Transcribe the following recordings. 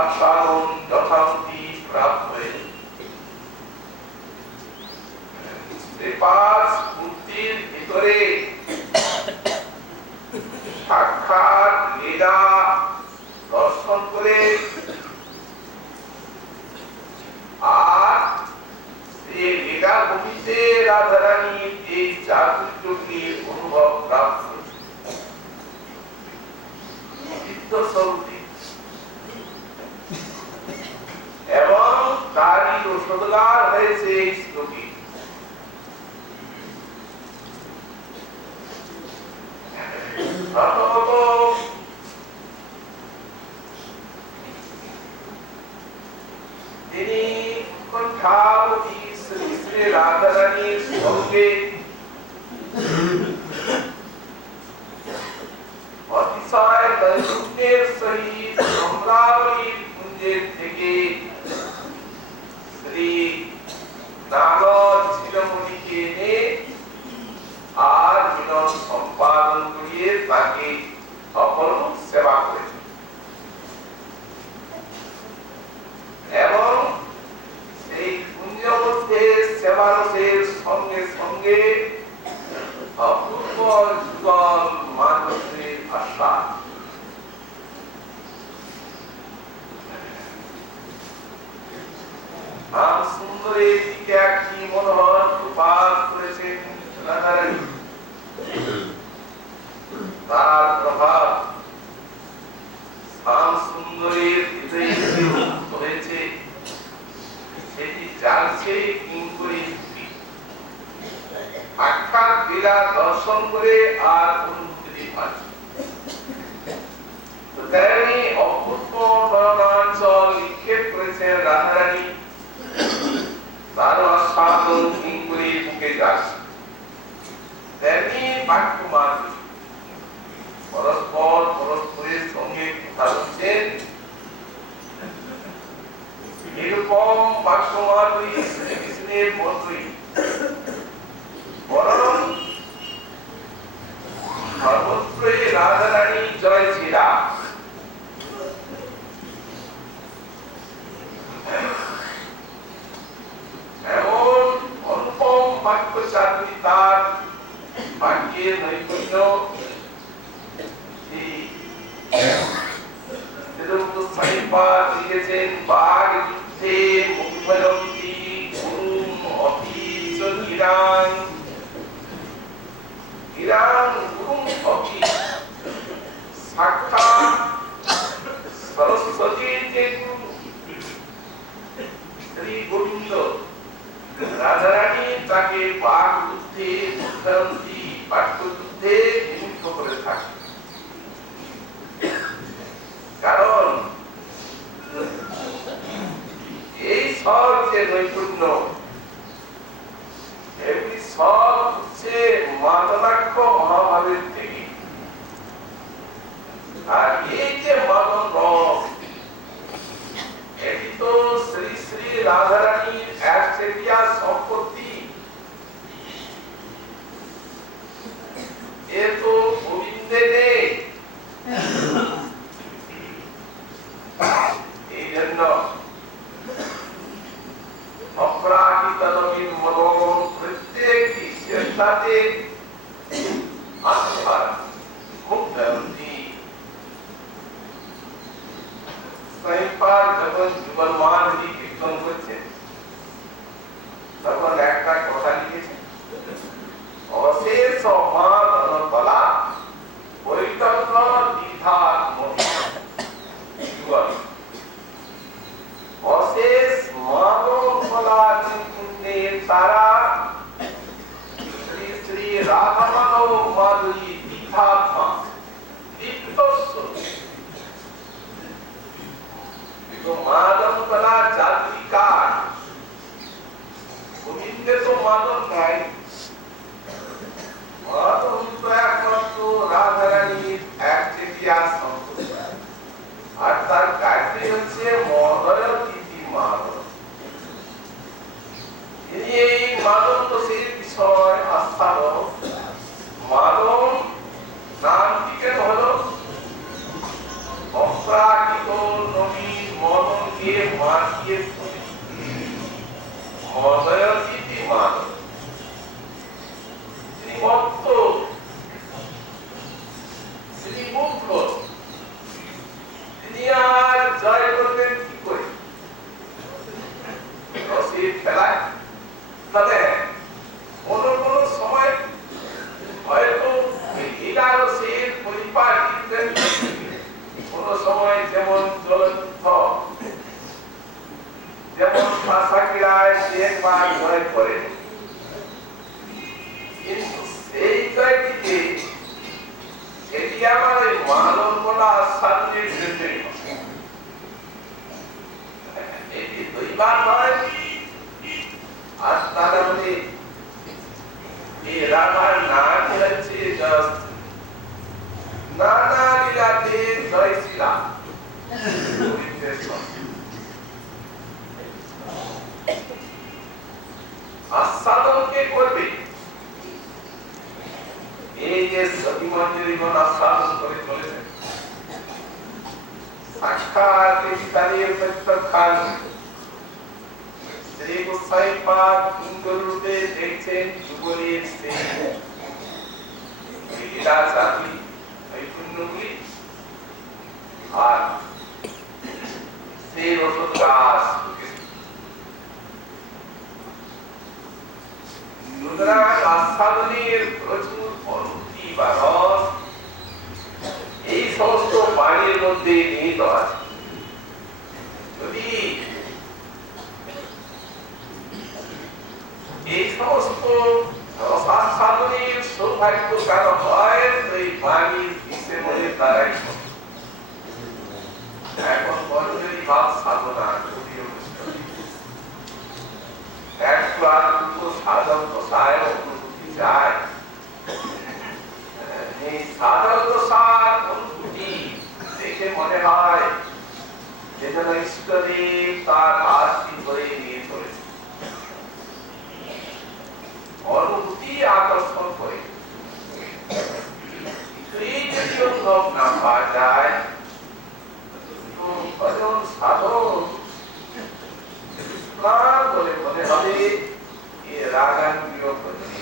আস্বাদন যথামতি প্রাপ্ত হয়ে শ্রীপাদ মূর্তির ভিতরে সাক্ষাৎ লীলা দর্শন করে আর এই লীলা ভূমিতে রাধারানীর এই চাতুর্যের অনুভব প্রাপ্ত এবং তারই রসদগার হয়েছে এই শ্লোকে। প্রথমত তিনি কণ্ঠাবতী শ্রী শ্রী রাধারানীর সঙ্গে অতিশয় দৈন্যের সহিত সম্রাবলীর কুঞ্জের থেকে শ্রী নারদ শিরোমণিকে এনে আর মিলন সম্পাদন করিয়ে তাকে অপরূপ সেবা করেছেন এবং সেই কুঞ্জ মধ্যে সেবারসের সঙ্গে সঙ্গে অপূর্ব যুগল মানসের আস্বাদ। আম সুন্দরের দিকে একটি মনোহর প্রপাত করেছেন রাধারানী। তার প্রভাব আম সুন্দরের হৃদয়ে হয়েছে, সেটি জানছে কিঙ্করী সাক্ষাৎ লীলা দর্শন করে আর অনুভূতি পাচ্ছে। তেমনি অপূর্ব নয়নাঞ্চল নিক্ষেপ করেছেন রাধারানী, তার আস্বাদন কিঙ্করীর মুখে যাচ্ছে। তেমনি বাক্যমান পরস্পর পরস্পরের সঙ্গে কথা বলছেন। এরকম বাক্যমাধুরী শ্রীকৃষ্ণের মতোই বরং সর্বত্রই রাধারানী জয় শ্রীরাম। এমন অনুপম বাক্য চাতুরী তার বাক্যের নৈপুণ্য লিখেছেন। বাঘ যুদ্ধে মুখমলন্তি গুরুম অফিস গিরাং গিরাং গুরুম অফিস সাক্ষাৎ সরস্বতীর যে শ্রী গোবিন্দ রাধারানী তাকে বাঘ যুদ্ধে মুখমলন্তি বাক্য যুদ্ধে নিযুক্ত করে থাকে। কারণ এই সব যে নৈপুণ্য এগুলি সব হচ্ছে মাদনাক্ষ মহাভাবের থেকে। আর এই যে মাদন রস এটি তো শ্রী শ্রী রাধারানীর একচেটিয়া সম্পত্তি। এ তো গোবিন্দে নেই। এই জন্য অপরাহিত নবীন মনোগণ প্রত্যেকটি চেষ্টাতে আত্মার মুক্তি সাইপার যখন যুগলমান কীর্তন করছেন তখন একটা কথা লিখেছে, অশেষ মাদনতলা বৈতন্ত্র দ্বিধাত যুগল অশেষ মাদনতলা নিকুঞ্জের তারা শ্রী শ্রী রাধা মাধব মাধুরী দ্বিধাত্মা মাদনতলা চাতুরিকার গোবিন্দে তো মাদন নাই, মাদন তো একমাত্র রাধারানীর একচেটিয়া সম্পত্তি। আর তার কাজটি হচ্ছে মহোদয় তিথি মাদন। এই মাদন তো সেই বিষয় আস্থাবহ। মাদন নামটি কেন হলো? অপ্রাকৃত নবীন মনকে মাতিয়ে তোলে। মদয়তীতি মানব, তিনি মত্ত, তিনি মুগ্ধ, তিনি আর জয় করবেন কি করে? রসিদ ফেলায়। তবে কোন কোন সময় হয়তো লীলা রসের পরিপাটি, কোন সময় যেমন জ্বলন্ত, যেমন ভাষা ক্রীড়ায় একবার জয় করে, কিন্তু সেই জয়টিতে এটি আমার মানব বলা সামনের জন্যই এটি দুইবার হয়। আর তারা বলে এই রামার নাম হচ্ছে নানা লীলাতে জয় শ্রীরাম। আস্বাদনকে করবে, এই যে সতী মন্দিরগণ আস্বাদন করে চলেছেন, সাক্ষাৎ তাদের প্রত্যক্ষান শ্রী গোসাই পাক সুন্দর রূপে দেখছেন যুগলের সেই লীলা জাতি নৈপুণ্যগুলি। আর সেই রসদাস সুতরাং আস্বাদনের প্রচুর অনুভূতি বা রস এই সমস্ত বাণীর মধ্যে নিহিত আছে। যদি এই সমস্ত রসাস্বাদনের সৌভাগ্য কারো হয়, এই বাণীর বিষয় বলে তারাই এখন বড়জোরি ভাব সাধনা একটু আর দুটো সাধক দশায় অনুভূতি যায়। এই সাধক দশার অনুভূতি দেখে মনে হয় যে যেন ইষ্টদেব তার আশি করে নিয়ে চলেছে। অনুভূতি আকর্ষণ করে কিছুই যদি অনুভব না পাওয়া যায়, তো কজন সাধক বলে মনে হবে এ রাগান্বিয় করছে।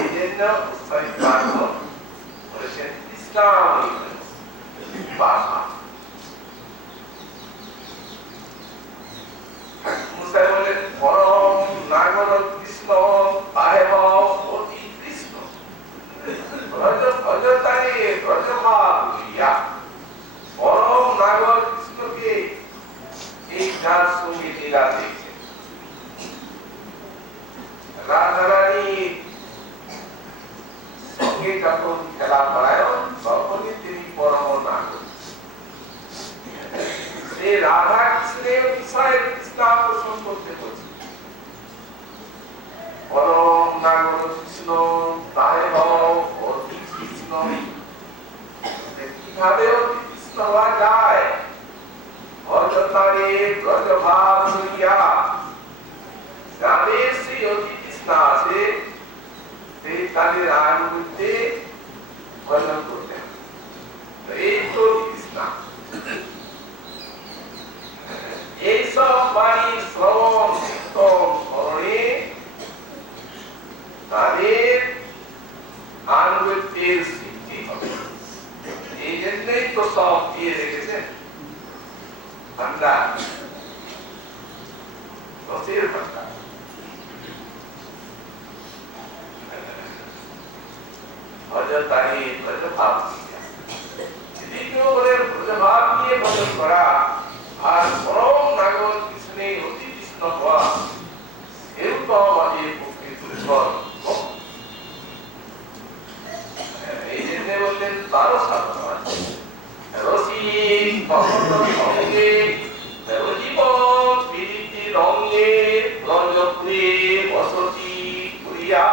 এই জন্য বলেছেন ইসলাম ভাষা। মুসাই বলেন পরম নাগর কৃষ্ণ সাহেব অতি কৃষ্ণ ব্রজ ভজতারে ব্রজভাব লইয়া। পরম নাগর কৃষ্ণকে এই যার সঙ্গে লীলা দেখছেন, রাধারানী সঙ্গে যখন খেলা পরায়ণ তখনই তিনি পরম নাগর। সে রাধা কৃষ্ণের বিষয়ে কৃষ্ণ আকর্ষণ করতে বলছে। পরম নাগর কৃষ্ণ তাই অতি কৃষ্ণ। কিভাবে অতি কৃষ্ণ হওয়া যায়? অযথারে ব্রজভাব লইয়া যাদের সেই অতি কৃষ্ণ আছে, সেই তাদের আনুগত্যে ভজন করতেন। এই তো কৃষ্ণ। এইসব বাণীর শ্রবণ কীর্তন স্মরণে তাদের আনুগত্যের সিদ্ধি হবে। এই জন্যই তো সব দিয়ে রেখেছেন ভান্ডার, রসের ভান্ডার। অযথারে ব্রজভাব যদি কেউ বলে ব্রজভাব নিয়ে ভজন করা আর পরম নাগর কৃষ্ণের অতি কৃষ্ণ হওয়া, এও তো আমাদের পক্ষে দুর্বল। এই জন্য বললেন তারও সাধন আছে। রসিক ভক্ত সঙ্গে জীবন প্রীতি রঙ্গে ব্রজপ্রে বসতি করিয়া।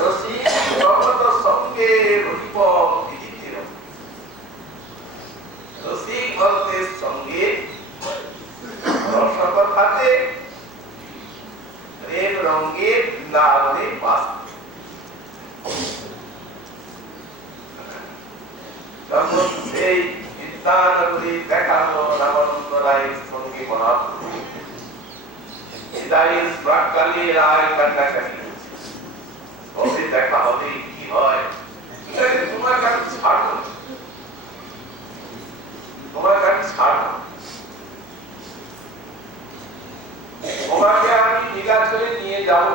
রসিক ভক্ত সঙ্গে জীবন প্রীতি রসিক ভক্তের সঙ্গে রসকথাতে প্রেম রঙ্গে বৃন্দাবনে বাস। বিদ্যানগরী দেখাবো রামানন্দ রায়ের সঙ্গে মহাপ্রভু বিদায়ের প্রাক্কালে রায় কান্নাকাটি কবে দেখা হবে কি হয় তোমার কাছে ছাড়ো তোমাকে আমি নীলাচলে নিয়ে যাব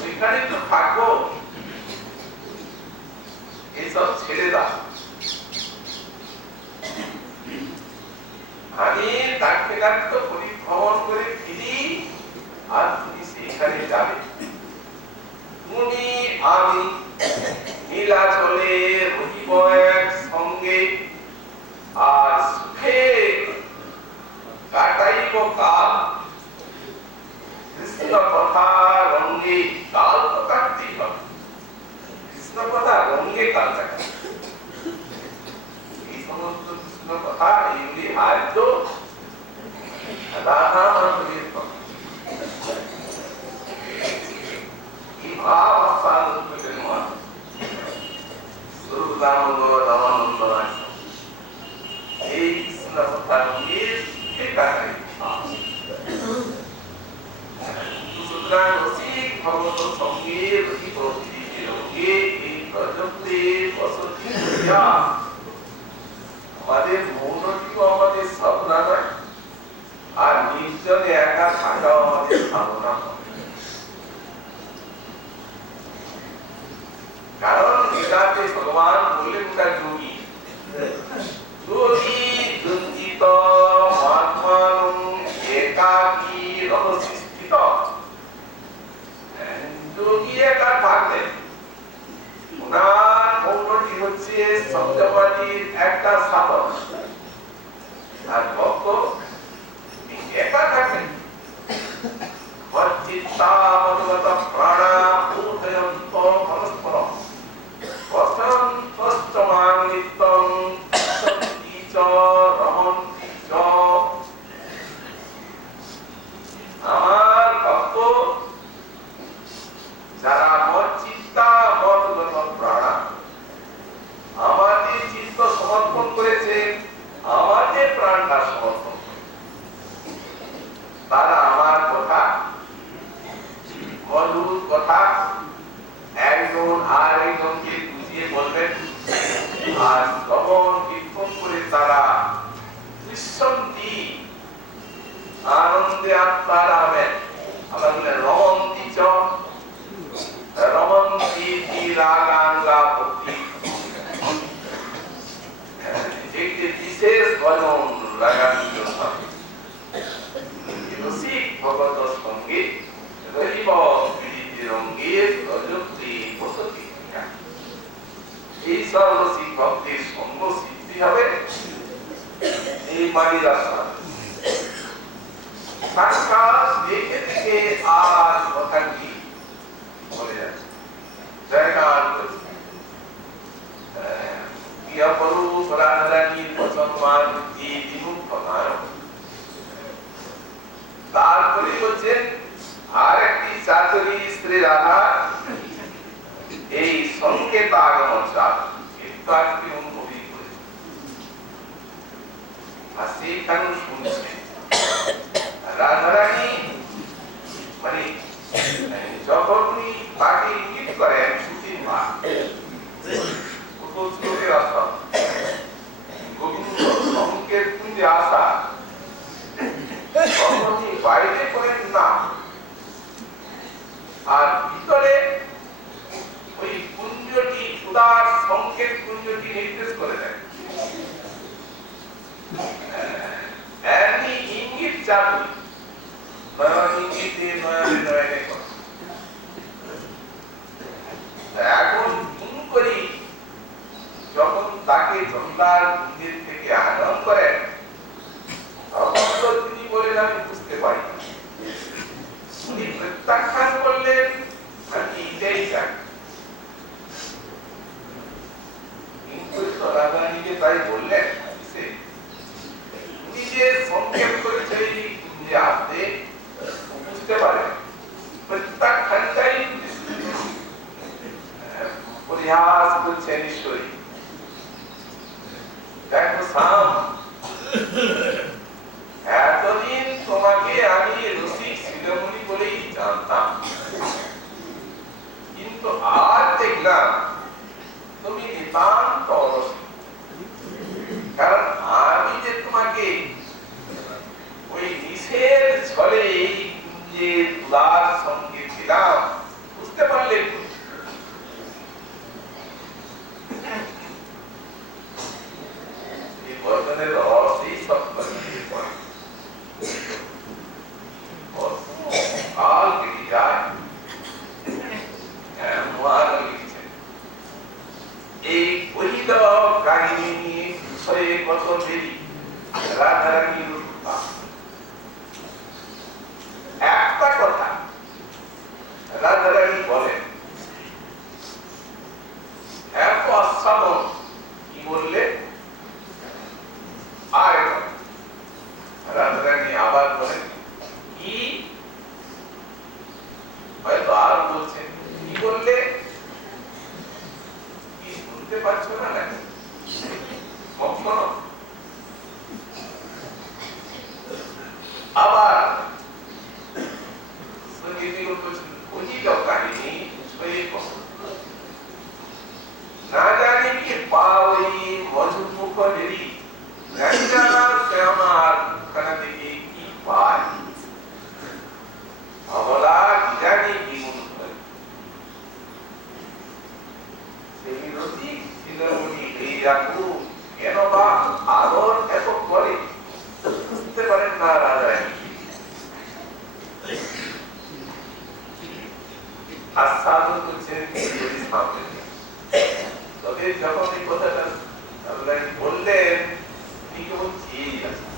ওইখানে তো থাকবো এসব ছেড়ে দাও আমি ডাকতে ডাকতে পরিভ্রমণ করে ফিরি আর তুমি সেখানে যাবে তুমি আমি নীলাচলে রহিব এক সঙ্গে আর সুখে কাটাইব কাল কৃষ্ণ কথা রঙ্গে কাল তো কাটতেই হবে কৃষ্ণ কথা রঙ্গে কাল কাটে এই সমস্ত কৃষ্ণ কথা এইগুলি আদ্য রাধা মাধবের কথা এই ভাব আস্বাদন করলেন মা স্বরূপানন্দ রামানন্দ রায় এই কৃষ্ণ কথা রঙ্গে সুখে কাটাই সুতরাং রসিক ভগবত সঙ্গে রহিত রঙ্গে এই প্রযুক্তি বসতি করিয়া আমাদের মৌনটিও আমাদের সাধনা নয় আর নির্জনে একা থাকাও আমাদের সাধনা নয় কারণ এটাতে ভগবান বললেন ওটা যোগী যোগী যঞ্জিত মহাত্মান একাকী রহস্য যোগী একা থাকলেন ওনার মৌনটি হচ্ছে শব্দবাদীর একটা সাধন আর ভক্ত একা থাকেন চিত্তা মনোগত প্রাণা উদয়ন্ত পরস্পর বসন্তস্তমাং নিত্যং সন্তি চ রমন্তি চ আমার ভক্ত যারা মচ্চিত্তা মনোগত প্রাণা আমাদের চিত্ত সমর্পণ করেছে আমাদের প্রাণটা সমর্পণ তারা আমার কথা মধুর কথা একজন আর একজনকে বুঝিয়ে বলবেন আর শ্রবণ কীর্তন করে তারা কৃষ্ণন্তি আনন্দে আত্মার আমেন আমরা বলে রমন্তি চ রমন্তি রাগাঙ্গা ভক্তি একটি বিশেষ ভজন রাগাঙ্গ রসিক ভগবত সঙ্গে রহিব পীড়িতি রঙ্গে প্রযুক্তি বসতি এই সব রসিক ভক্তির সঙ্গ সিদ্ধি হবে এই বাড়ির আশা সাক্ষাৎ দেখে দেখে আর কথাটি বলে যাচ্ছে জয়কার ইয়া পরু সরাধরানি পছন্দমান এই বিমুখ নাম তারপরে বলছেন আর একটি চাতুরী স্ত্রী রাধা এই সংকেত আগমন চাপ একটি অনুভূতি করেছে আর সেইখানে শুনছে রাধারানী মানে যখন উনি তাকে ইঙ্গিত করেন ছুটির মা শ্লোকের আসা গোবিন্দ সংকেত কুঞ্জে আসা বাইরে করেন না আর ভিতরে ওই কুঞ্জটি সুদার সংকেত কুঞ্জটি নির্দেশ করে দেয় ইঙ্গিত চালু ইঙ্গিতে নয়নে এখন গুণ করি যখন তাকে জন্দার মন্দির থেকে আনয়ন করেন তখন তো তিনি বলেন আমি বুঝতে পারি উনি প্রত্যাখ্যান করলেন আমি এটাই চাই কিন্তু রাধারানীকে তাই বললেন উনি যে সংক্ষেপ করেছে যে আপনি বুঝতে পারেন প্রত্যাখ্যানটাই পরিহাস করছেন ঈশ্বরী দেখো সাম, এতদিন তোমাকে আমি রসিক শিরোমণি বলেই জানতাম, কিন্তু আজ দেখলাম তুমি নিতান্ত অরসিক। কারণ আমি যে তোমাকে ওই নিষেধ ছলে এই কুঞ্জে তুলার সঙ্গে ছিলাম, বুঝতে পারলে? এই বচনের অর্থই সব দিয়ে পড়ে। কাল কেটে যায়, মহারাজ লিখেছেন এই কহিল কাহিনী নিয়ে বিষয়ে কত দেরি রাধারানীর উৎপাত। একটা কথা রাধারানী বলেন, এত আস্বাদন কি বললে? আর রাধারানী আবার বলেন কি, হয়তো আর বলছেন কি বললে, কি শুনতে পাচ্ছ না নাকি? কখনো আবার কাহিনী না জানি কি পাওই মধুর মুখ দেরি আমার খানা থেকে কি পায় অবলা কি জানি কি মনে হয়। সেই রসিক শিরোমণি এই রাখু কেন বা আদর এত করে বুঝতে পারেন না রাধারানী। আস্বাদন করছেন সামনে, তবে যখন এই কথাটা রাধারানী বললেন তিনি কেবল চেয়েই আছেন।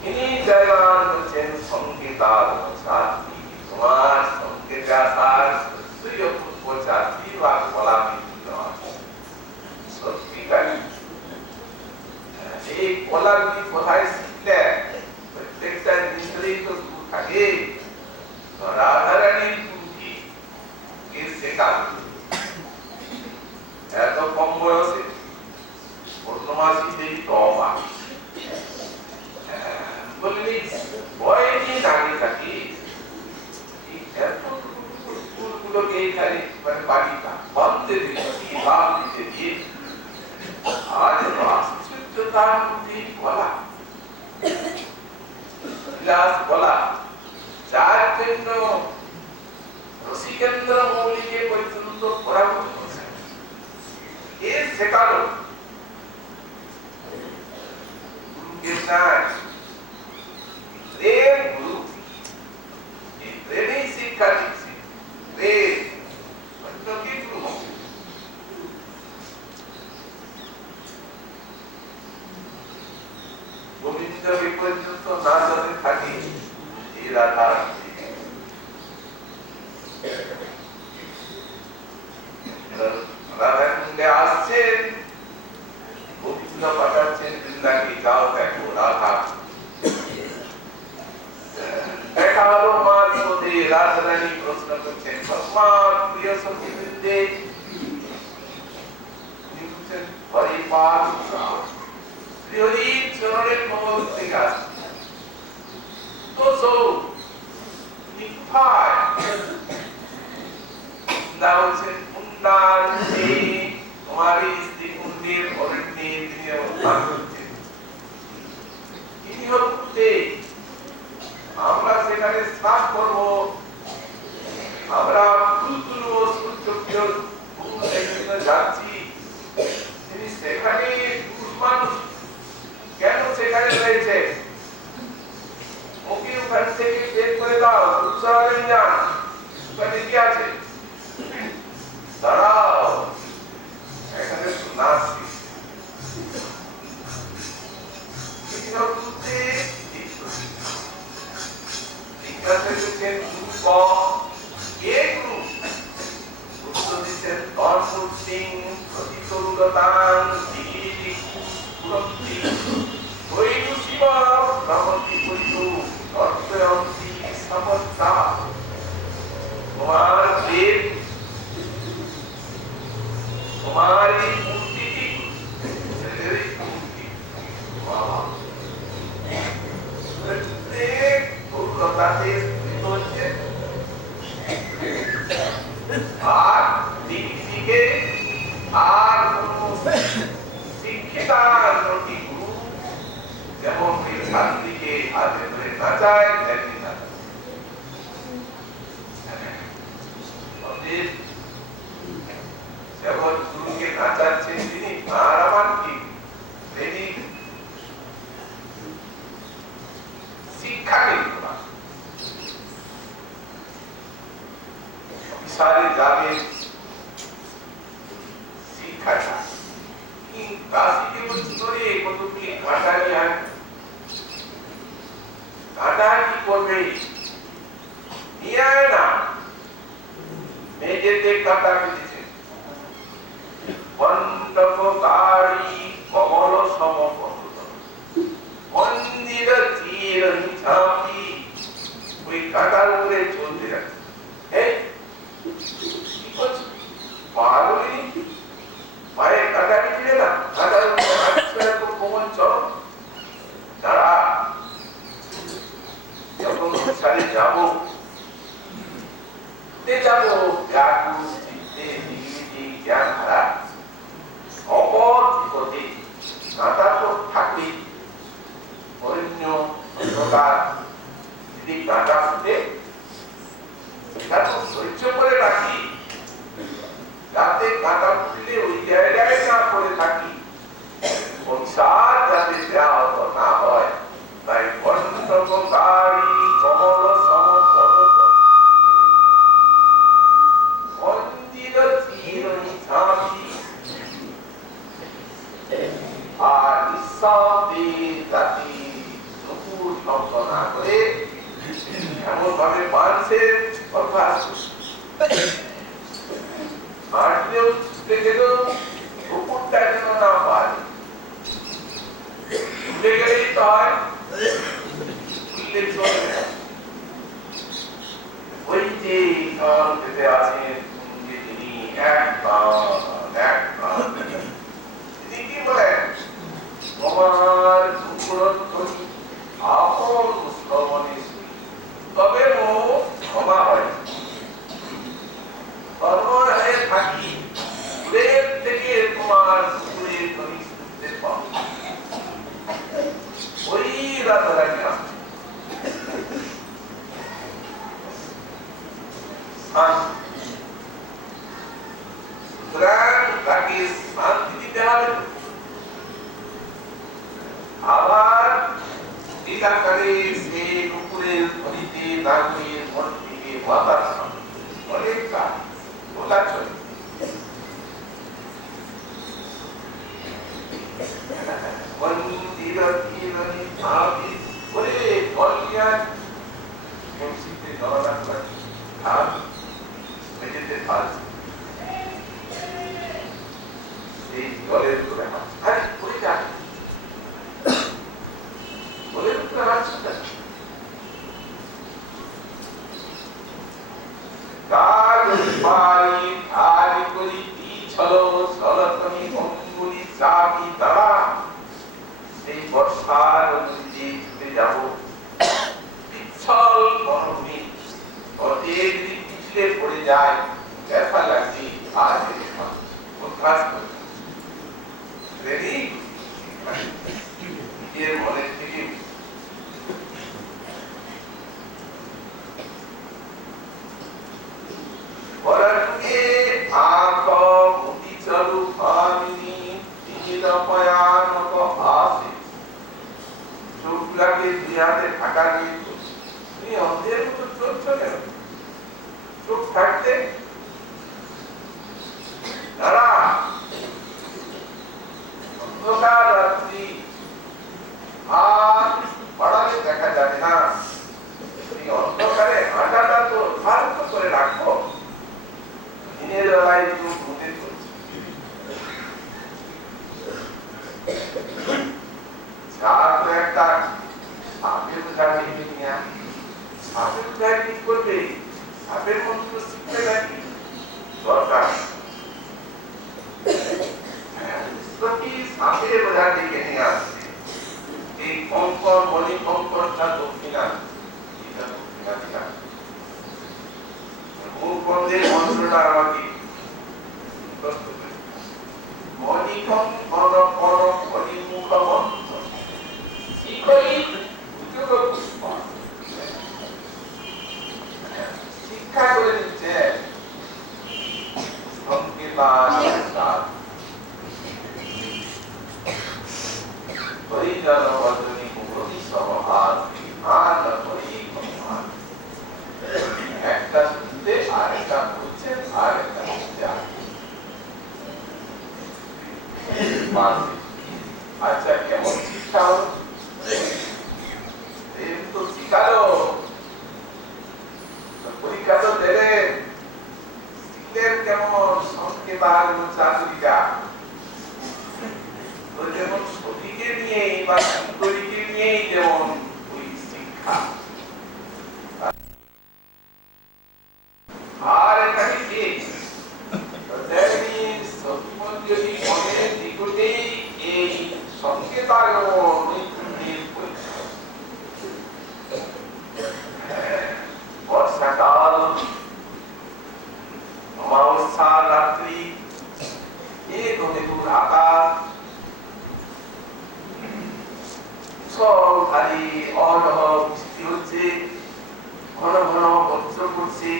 তিনি জয়গান করছেন সংগীতার ছাত্রী, তোমার সংগীতে আসার সত্যই অপূর্ব ছাত্রী বা বলা বিভিন্ন সত্যিকারী। এই কলাগুলি কোথায় শিখলে? প্রত্যেকটা জিনিসেরই তো সুর থাকে। রাধারানীর গুরুকে কে শেখাল? এত কম বয়সে পূর্ণমাসী দেবী তো অবাক বললেন, কয়েকদিন আগে থাকি এত ফুলগুলোকে এখানে মানে বাড়িটা বন্ধে দিচ্ছি, ভাব দিতে দিয়ে আজ আশ্চর্যতার মধ্যে বলা বিলাস বলা যার জন্য রসিকেন্দ্র মৌলিকে পর্যন্ত পরাভূত করছেন, এ শেখালো গুরুকে চায় প্রেম। গুরু এই প্রেমেই শিক্ষা দিচ্ছে, প্রেম অন্য কি গুরু। গোবিন্দ পর্যন্ত না জানে থাকি এই রাধা রাধাকুণ্ডে আসছেন, গোবিন্দ পাঠাচ্ছেন বৃন্দাকে, যাও দেখো রাধা। দেখা হলো মা বিপদে, রাধারানী প্রশ্ন করছেন মা প্রিয় সখী বৃন্দে পরিপাল শ্রীহরির চরণের কমল থেকে আসছে তো সৌ নিক্ষায় না বলছেন মুন্ডার তোমার স্ত্রী কুণ্ডের অরণ্যে তিনি অবস্থান করছেন। তিনি হচ্ছে আমরা সেখানে স্নান করব, আমরা ফুল তুলব, সূর্য যাচ্ছি। তিনি সেখানে মানুষ কেন সেখানে রয়েছে? ওকে ওখান থেকে বের করে দাও, উৎসবের যান, ওখানে কি আছে? দাঁড়াও, এখানে নাচ জিজ্ঞাসা করছেন গুরু কে? গুরু উত্তর দিচ্ছেন অর্ণব সিং প্রতিতরুলতান তোমার প্রেম, তোমার এই মূর্তিটি তাতে স্থিত হচ্ছে আর দিকে আর শিক্ষিতার প্রতি গুরু যেমন এই ছাত্রীকে হাতে ধরে নাচায় তেমনি নাচায় যেমন গুরুকে নাচাচ্ছেন তিনি আর আমার কি শিক্ষাকে सारे जागे सीखा था कि काशी के कुछ स्टोरी को तो की घाटा लिया घाटा की को गई निया है ना मैं जे देख घाटा की दिसे वंदको गाड़ी कमलो समपंत मंदिर तीर निछापी कोई घाटा उड़े चलते रहते है पागल मारे काटा निकले ना काटा आजकल को कौन चलो तारा जब तुम सारे जाओ ते जाओ क्या कुछ ते दिव्य क्या हरा और होते काटा तो ठाकुर औरन्यो लोगा यदि काटा होते क्या तो सोच पड़े राखी যাতে কাটা ফুটলে ওই জায়গায় না পড়ে থাকি সংসার যাতে দেওয়া না হয় তাই বন্ধকারী কমল সমপদ মন্দির চিরনি ছাপি আর নিঃশব্দে জাতি নুপুর শব্দ না করে এমন ভাবে মানুষের কথা आठवें उसके जो रुपुट्टा जो ना पाए उनके लिए तो है उनके जो वही जे और जैसे आसे ये जिनी इतनी की बोले हमार सुपुरत कोई आपन मुस्कानी तबे वो हमारा और है थाकी प्रेम থেকে তোমার সুরে করি সুতে পাও ওই রাত লাগিয়া সুতরাং তাকে শান্তি দিতে হবে আবার টিকাকারে সে উপরের ধরিতে দাঁড়িয়ে মন থেকে বাতাস অনেক কাজ बोला चल मंदिर तीरनी भाभी बोले बोलिया कैसी ते दौरा कर हां मुझे ते पास ये बोले तो अरे पूरी जा बोले तो रास्ता काग पाई आदि कोई ती छलो सलतनी अंगुली साबी तारा সেই বর্ষার নদীতে ছুটে যাব পিছল মরুভূমি অর্ধেক দিক পিছলে পড়ে যায় ব্যথা লাগছে আজ উদ্ভাস করছে রেডি নিজের মনের থেকে পরকে আক মুতি চলু ভামিনী তিল পয়ানক আসে চোখলাকে দুয়াতে ঢাকা দিয়ে তুমি অন্ধের মতো চলছো কেন চোখ থাকতে দাঁড়া অন্ধকার রাত্রি আর পাড়ালে দেখা যাবে না তুমি অন্ধকারে হাঁটাটা তো শান্ত করে রাখো দিনের বেলায় একটু ঘুমে চলছে সাপ একটা সাপের বোঝাকে নিয়ে সাপের বোঝায় কি করবে সাপের মন্ত্র শিখতে নাকি দরকার প্রতি সাপের বোঝা দিকে নিয়ে আসছে এই কঙ্কর মণি কঙ্করটা দক্ষিণা মনিকম পর পর পরিমুখ বন্ধ শিখই উদ্যোগ পুষ্প শিক্ষা করে দিচ্ছে সংকেতান পরিজন বদনী মুখী সভার বিধান পরিকল্পনা একটা শুনতে আর একটা বুঝছে আর একটা বুঝতে আচ্ছা কেমন শিক্ষা হলো তো শিখালো পরীক্ষা তো দিলেন শিখলেন কেমন সংকেতান চাতুরিকা যেমন সতীকে নিয়ে বা সুন্দরীকে নিয়েই যেমন ওই শিক্ষা আর এখানে কি সতীমঞ্জলি মনের নিকটেই এই সংকেতাগমন বর্ষাকাল অমাবস্যা রাত্রি এক মেঘুর আকাশ সব খালি অনহ বৃষ্টি হচ্ছে ঘন ঘন বজ্র পড়ছে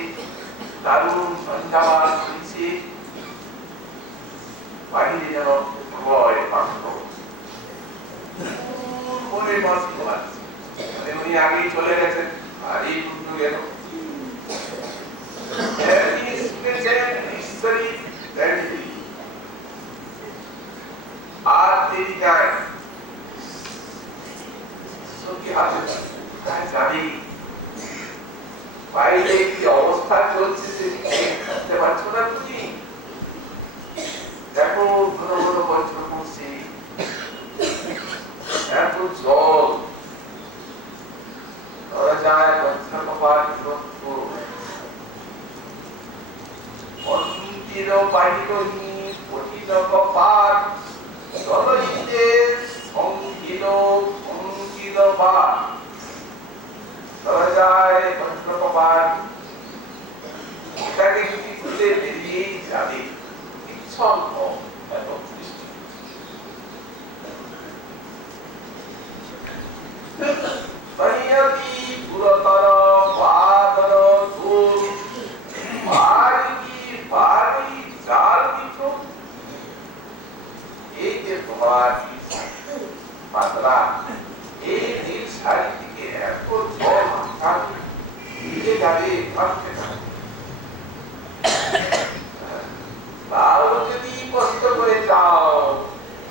দারুণ সঞ্চার চলছে বাহিরে যেন ভয় পান্ত মনে মাসি ঘুমাচ্ছে উনি আগেই চলে গেছেন আর এই পুণ্য গেল ঈশ্বরী আর দেরি যায় কি হাতে জানি বাইরে কি অবস্থা চলছে বুঝতে পারছো না তুমি দেখো ঘন ঘন বজ্র পড়ছে এত জল ধরা যায় বজ্রপাত অন্তির বাহিরহী পঠিত কপাট জলইতে সংগীত সংগীত বা ধরা যায় বজ্রপাত এটাকে যদি খুলে বেরিয়েই যাবে ইচ্ছন্ন এত বৃষ্টি সহিয়তি পুরতর বাদর ধূল বাড়ি চার দিত এই যে তোমার পাতলা এই নীল শাড়ি থেকে এত জল ভিজে যাবে ভাবতে না তাও যদি কষ্ট করে যাও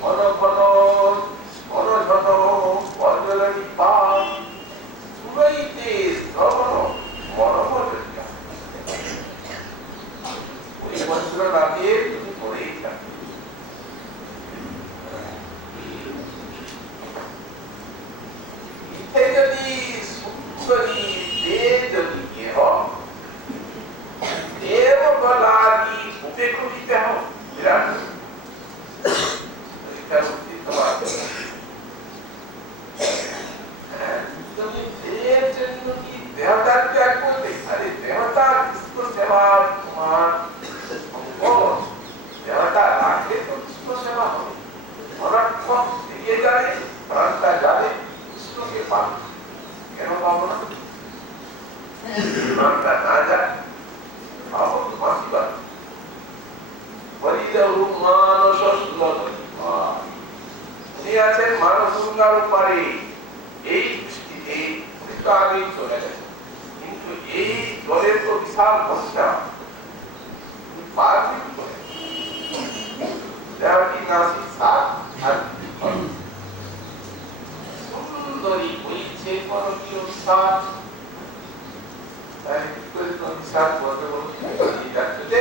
ঘন ঘন ঘন ঘন অঞ্জলি পাও সুরইতে শ্রবণ মরমরিয়া ওই বজ্র রাতে তুমি পড়েই থাকবে ইতে যদি সুন্দরী দেব যদি কেহ দেব বলারি উপেক্ষিত হও বিরাট পরীক্ষার উচিত তোমার তুমি দেব জন্য কি দেহতার ত্যাগ করবে আরে দেহতার কৃষ্ণ সেবা তোমার সম্ভব দেহতা রাখলে তো কৃষ্ণ সেবা হবে অনর্থক এগিয়ে যাবে প্রাণটা যাবে কৃষ্ণকে পাবে কেন পাবো না প্রাণটা না যায় পাবো তোমাকে পাবে বলিদহু মানস উনি আছেন মানস গঙ্গার উপরে এই বৃষ্টিতে উনি তো আগেই চলে গেছে কিন্তু এই জলের তো বিশাল ভরসা পার কি করে দেওয়াটি নাসি সাত আর সুন্দরী বইছে পরকীয় সাত তাই কি করে তো সাত বলতে বলতে ডাকতে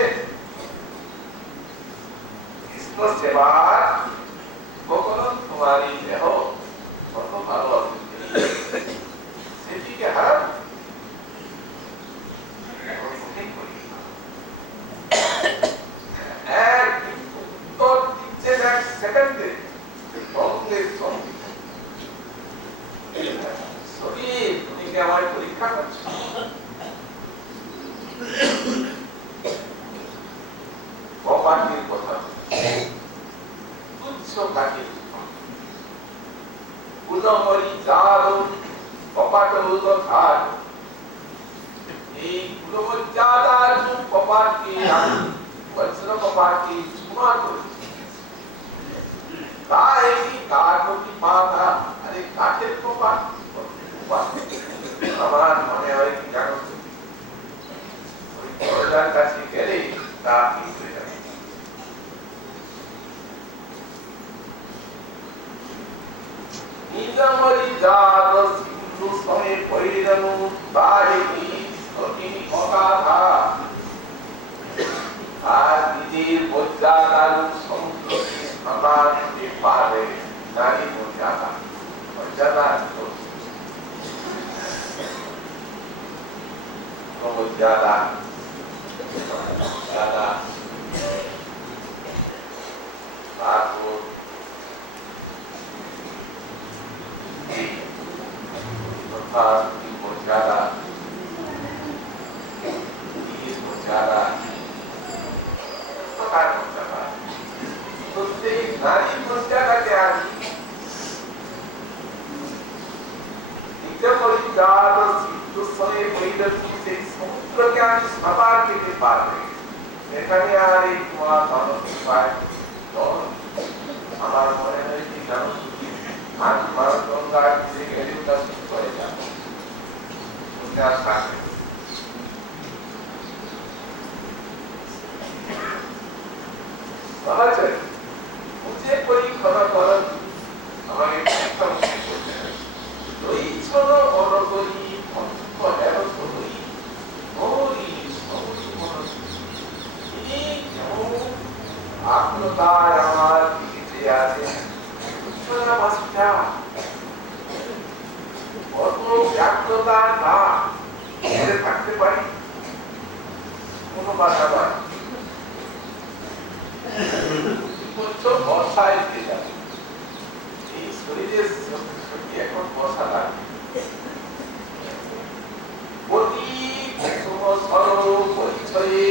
কৃষ্ণ সেবার কখনো তোমারই দেহ কত ভালো সেটিকে হারাম উত্তর দিচ্ছে এক সেকেন্ডে সঙ্গে সঙ্গে শরীর তুমি কি আমার পরীক্ষা করছো কপাটির কথা থাকে গুণমরি চাল কপাট ঘাট এই গুণমর্যাদার কপাটকে আমি বজ্র কপাটকে চুমা করেছি তাই কার প্রতি মাথা আরে কাঠের কপাট আমার মনে হয় কি জানো ওই দরজার কাছে গেলে তা কি হয়ে যাবে নিজমরি জাত সিন্ধু সমে পরিণামু তারে কি অগ্নি অগাধা আর নিজের বজ্রাকার সমুদ্রকে স্নান করতে পারে নারী মর্যাদা মর্যাদা মর্যাদা মর্যাদা তারপর মর্যাদা মর্যাদা প্রকার মর্যাদা তো সেই নারী মর্যাদাকে আমি সমুদ্রকে আমি সাঁতার কেটে পারবে এখানে আর এই তোমার মানুষ পায় আমার মনে হয় কি জানো আজ মানুষ গঙ্গার তীরে গেলে ওটা ঠিক করে যাবে আর থাকে সহজে মুঝে পরীক্ষণ করন আমাকে একটা মুখে করতে ওই ছোট বড় করি অন্ত হের করি ওই সবুজ মনস এই যেমন আত্মতায় আমার দিকে আছে উচ্চনা বাসটা অত ব্যাপ্ততা না এর থাকতে পারি কোনো বাধা নয় বর্ষায় দিতে যাবে এই শরীরের শক্তি এখন বর্ষা লাগে অতি পরিচয়ে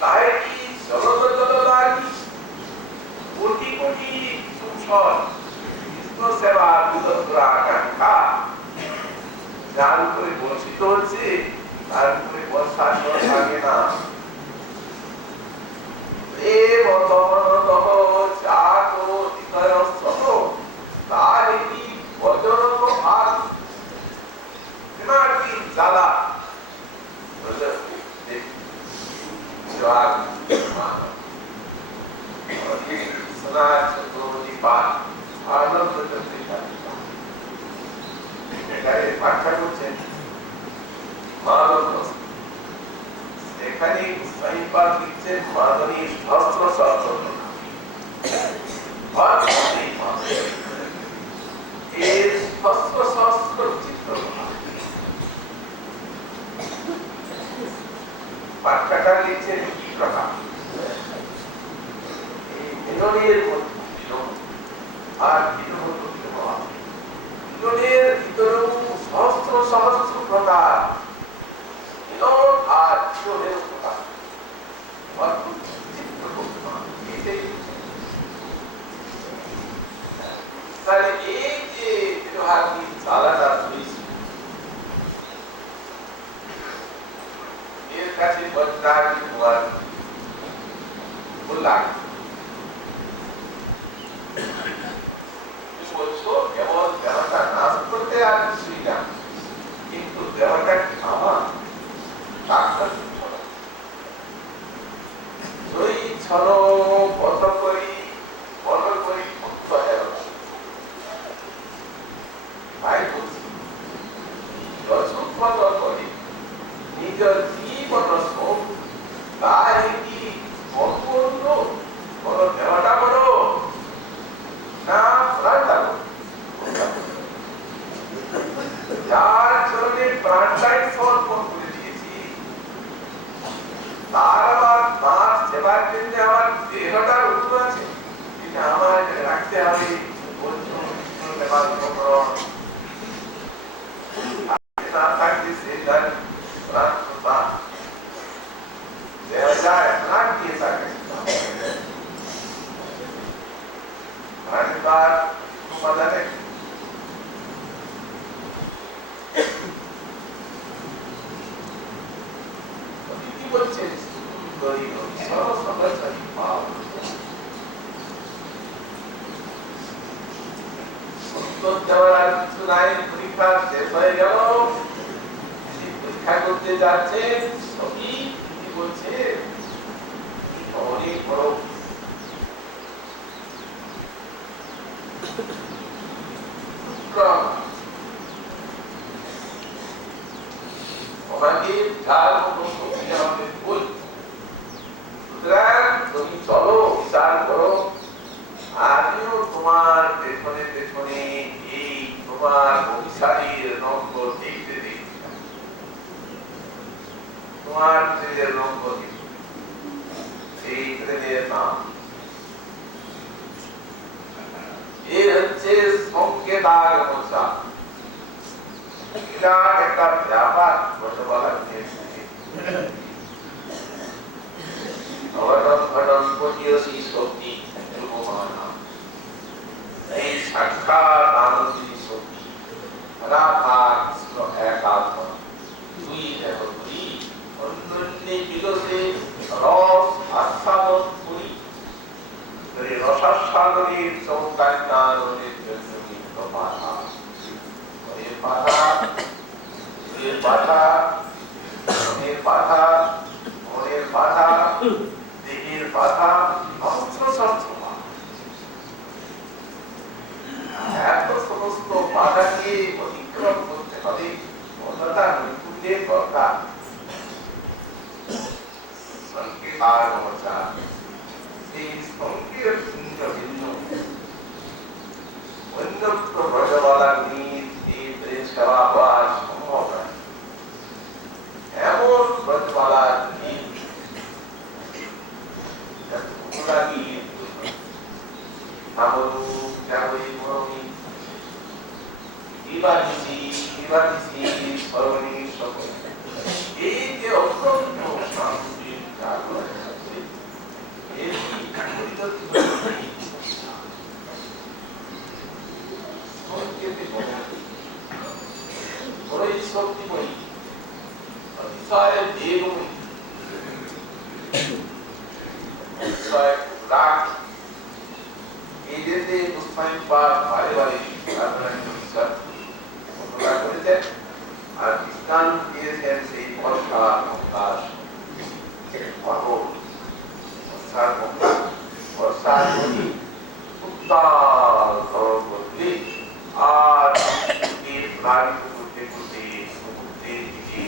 তাই কি জলদ জলদারি কোটি কোটি সুফল কৃষ্ণ সেবা বিদগ্ধ আকাঙ্ক্ষা যার উপরে বর্ষিত হচ্ছে তার উপরে বর্ষার জল লাগে না এখানে সাইপার দিচ্ছে মাননী শাস্ত্র শাস্ত্র এর শাস্ত্র শাস্ত্র চিত্র পাঠটা লিখছে কি প্রকার এই মিলনের মধ্যে আর বিনোদ মিলনের ভিতরেও সহস্র সহস্র প্রকার মিলন আর বিনোদের প্রকার তাহলে এই যে বিবাহী চালাটা হয়েছে এর কাছে বজ্রাহী হওয়ার বললাম বলছো কেবল দেহটা নাশ করতে আর কিছুই না কিন্তু দেহটা আমার ডাক্তার ওই ছড় কত করি মুক্ত হয়ে গেল তাই বলছি রসুপদ করি নিজ জীবন শোক তাই কি সম্পূর্ণ বড় দেহটা বড় না প্রাণটা যার জন্য প্রাণটাই সমর্পণ করে দিয়েছি তার আবার তার সেবার জন্য আমার দেহটার উত্তর আছে এটা আমার রাখতে হবে উত্তর দেওয়ার কিছু নাই, পরীক্ষা শেষ হয়ে গেল, পরীক্ষা করতে যাচ্ছে, সবই কি বলছে অনেক বড় ওনাকে চার মতো শক্তি আমাদের বই, সুতরাং তুমি চলো বিচার করো, আমিও তোমার পেছনে পেছনে এই তোমার অভিসারীর রঙ্গ দেখতে দেখছিলাম, তোমার ছেলের রঙ্গ এই ছেলের নাম এর হচ্ছে সংকেতার মশা। এটা একটা ব্যাপার বলতে বলা হয়েছে, অঘটন ঘটন প্রতিয়সী শক্তি রূপমানা, এই সাক্ষাৎ আনন্দিনী শক্তি রাধা কৃষ্ণ এক আত্মা, দুই দেহ দুই অন্যন্যে বিলসে রস আস্বাদন করি, রসাস্বাদনের চৌকান্যারণের জন্য নিত্য বাধা, বাধা বাধা মনের বাধা, মনের বাধা, দেহের বাধা, এত সমস্ত বাধাকে অতিক্রম করতে হবে, অন্যথা নৈপুণ্যের দরকার। সংকেতার মশা, এই সংকেত ভিন্ন ভিন্ন অন্যত্র ব্রজবালার নীত এই প্রেম সেবা হওয়ার সম্ভব নয়, এমন ব্রজবালার নীত এই যে অত্যন্ত শান্তি শক্তিময়ী অতিশয় দেবময়ী রাগ, এই যে মুসলিম পাক বারে বারে করেছেন আর ইসলাম দিয়েছেন সেই বর্ষা অবকাশ বর্ষার মঙ্গা, বর্ষার নদী উত্তাল তরঙ্গগুলি আর প্লাবিত করতে করতে সমুদ্রের দিকে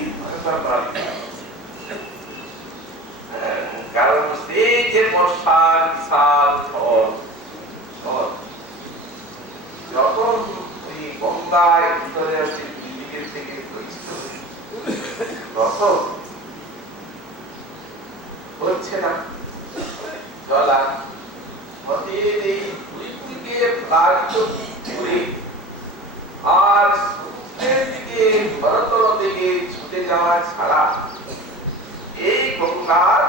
কারণ সেই যে বর্ষার বিশাল ঝড় যখন ওই গঙ্গায় ভিতরে আসে পৃথিবীর থেকে তখন হচ্ছে না জলা এই দুই দিকে প্লাবিত করে আর সমুদ্রের দিকে ভারতল দিকে ছুটে যাওয়া ছাড়া এই গঙ্গার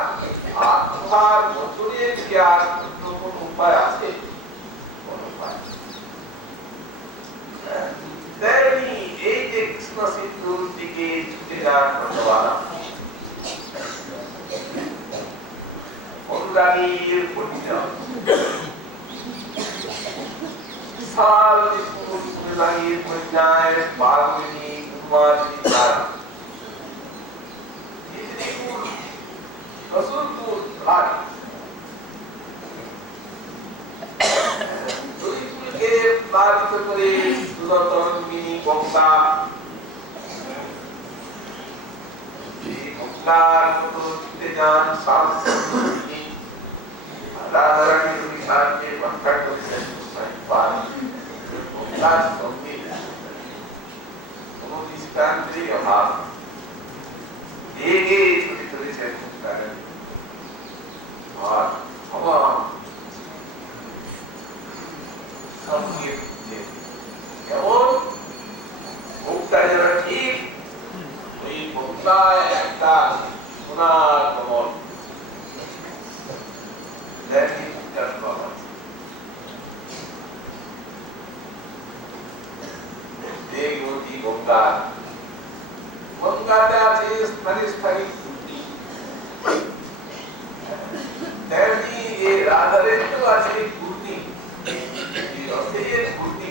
আত্মার মধুরের কি আর অন্য কোন উপায় আছে? কোন উপায় তেমনি এই যে কৃষ্ণ সিন্ধুর দিকে ছুটে যান ব্রজবালা, অনুরাগীর পরিচয় বিশাল অনুরাগীর পরিচয় বারমিনী কুমারী দ্বারা প্লাবিত করে সুরতরঙ্গিনী গঙ্গা, গঙ্গার মতো ছুটে যান শান্তি রাধারানীর বিশালকে ব্যাখ্যা করেছেন গঙ্গার সঙ্গে কোন দৃষ্টান্তেরই অভাব, এগে ছুটে চলেছেন আর সমান কেমন মুখটা যেন ঠিক ওই মুখটায় একটা সোনার কমল গঙ্গা, গঙ্গাতে আছে স্থানে স্থানে রাধারের আছে ঘূর্ণি, ঘূর্ণি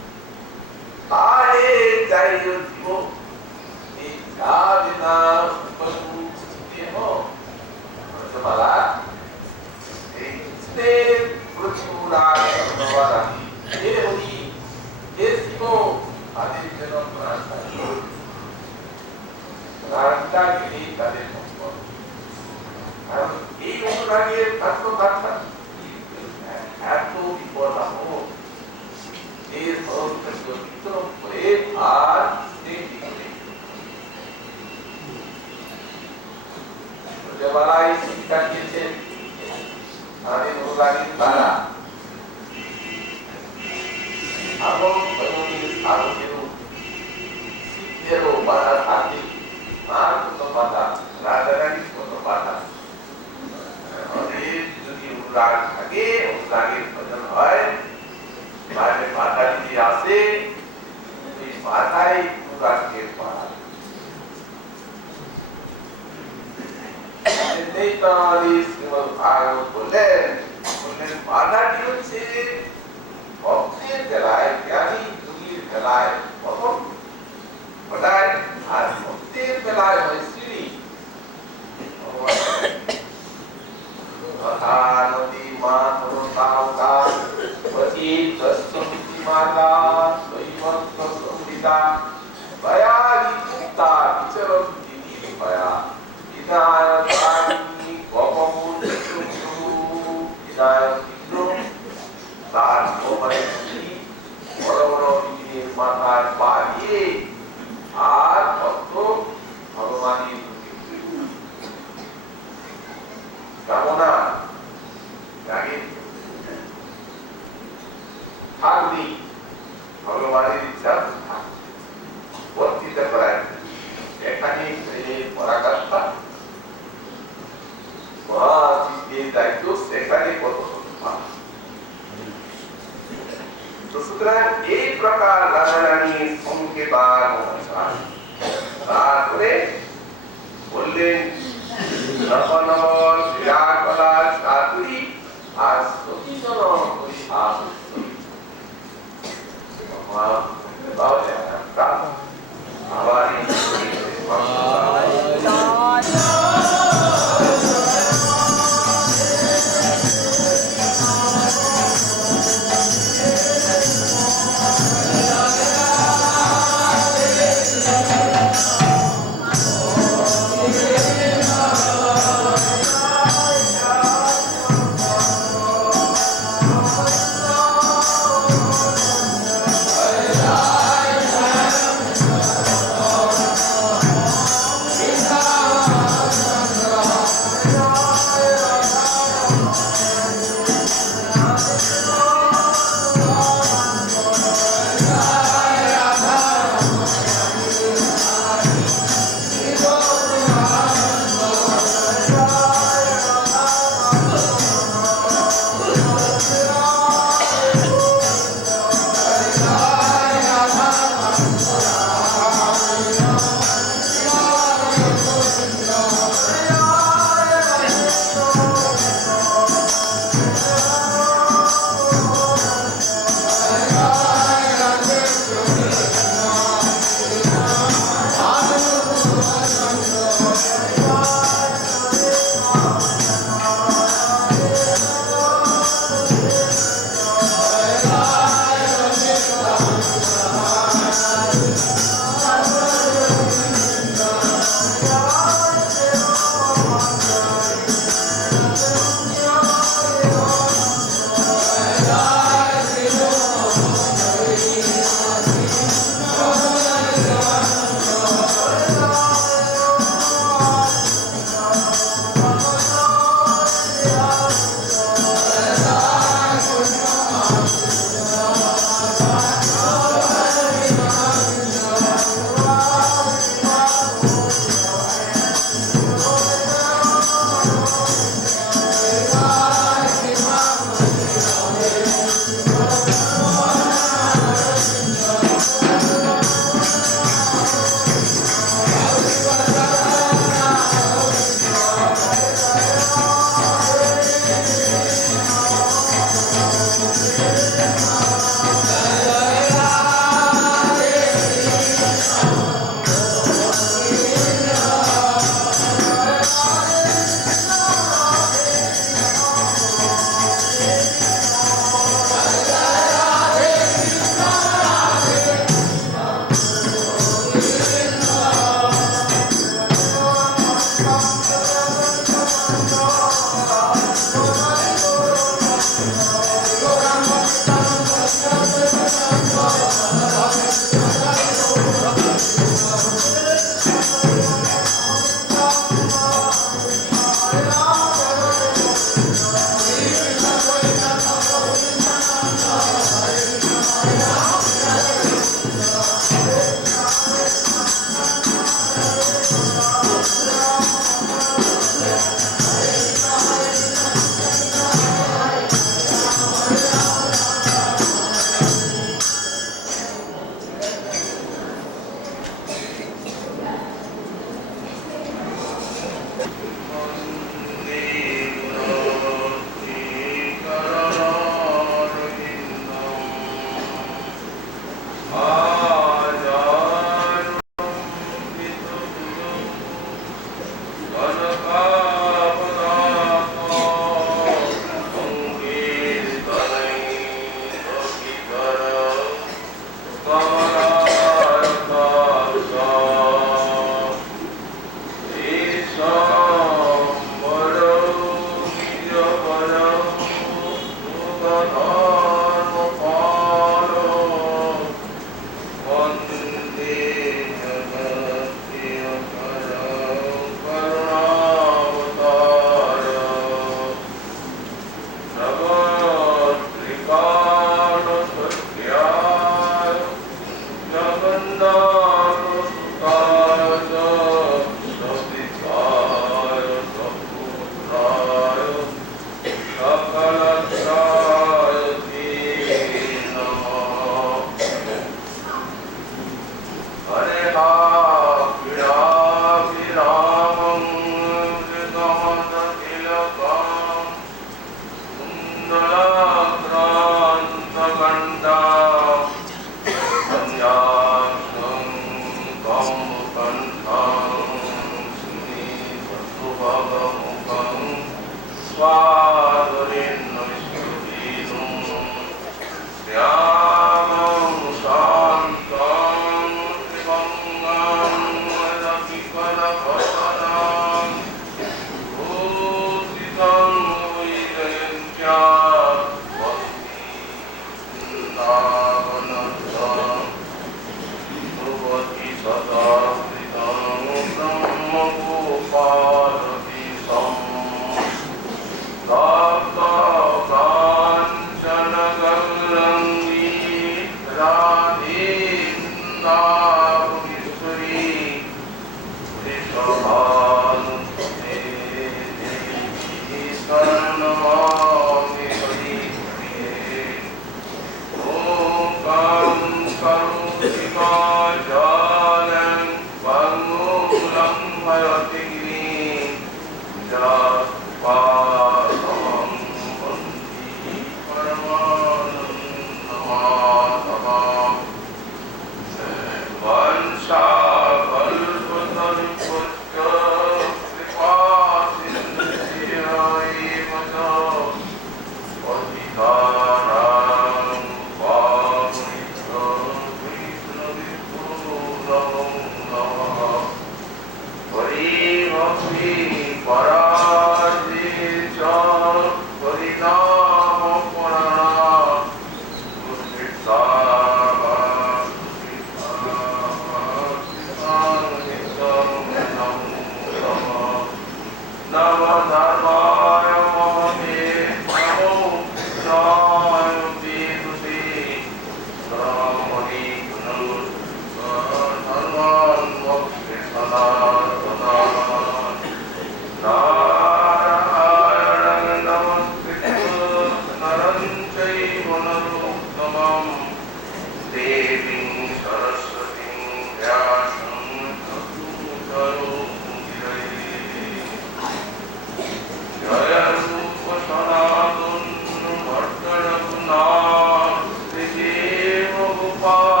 Bye.